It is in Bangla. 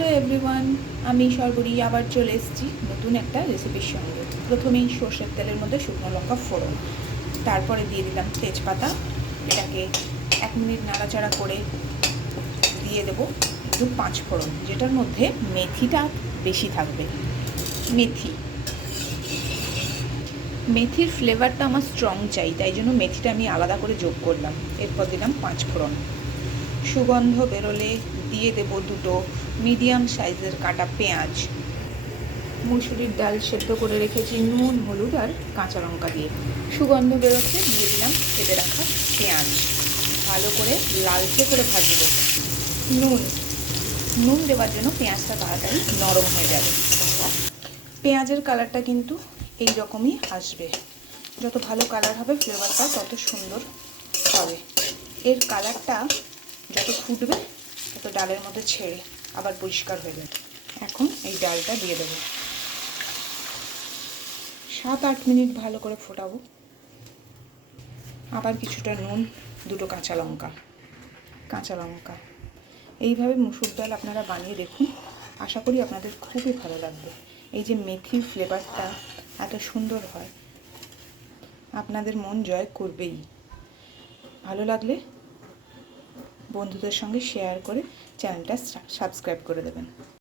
হ্যালো এভরিওয়ান, আমি সর্বরী আবার চলে এসেছি নতুন একটা রেসিপির সঙ্গে। প্রথমেই সর্ষের তেলের মধ্যে শুকনো লঙ্কা ফোড়ন, তারপরে দিয়ে দিলাম তেজপাতা। এটাকে 1 মিনিট নাড়াচাড়া করে দিয়ে দেবো একটু 5 ফোড়ন, যেটার মধ্যে মেথিটা বেশি থাকবে। মেথির ফ্লেভারটা আমার স্ট্রং চাই, তাই জন্য মেথিটা আমি আলাদা করে যোগ করলাম। এরপর দিলাম 5 ফোড়ন। সুগন্ধ বেরোলে দিয়ে দেব 2টো মিডিয়াম সাইজের কাটা পেঁয়াজ। মুসুরির ডাল সেদ্ধ করে রেখেছি নুন, হলুদ আর কাঁচা লঙ্কা দিয়ে। সুগন্ধ বেরোচ্ছে, দিয়ে দিলাম কেটে রাখা পেঁয়াজ। ভালো করে লালচে করে ভাজবো। নুন দেওয়ার জন্য পেঁয়াজটা তাড়াতাড়ি নরম হয়ে যাবে। পেঁয়াজের কালারটা কিন্তু এই রকমই আসবে। যত ভালো কালার হবে ফ্লেভারটা তত সুন্দর হবে। এর কালারটা যত ফুটবে তত ডালের মধ্যে ছেড়ে আবার পরিষ্কার হয়ে যাবে। এখন এই ডালটা দিয়ে দেবো। 7-8 মিনিট ভালো করে ফোটাবো। আবার কিছুটা নুন, 2টো কাঁচা লঙ্কা। এইভাবে মুসুর ডাল আপনারা বানিয়ে দেখুন, আশা করি আপনাদের খুবই ভালো লাগবে। এই যে মেথির ফ্লেভারটা এত সুন্দর হয়, আপনাদের মন জয় করবেই। ভালো লাগলে বন্ধুদের সঙ্গে শেয়ার করে চ্যানেলটা সাবস্ক্রাইব করে দেবেন।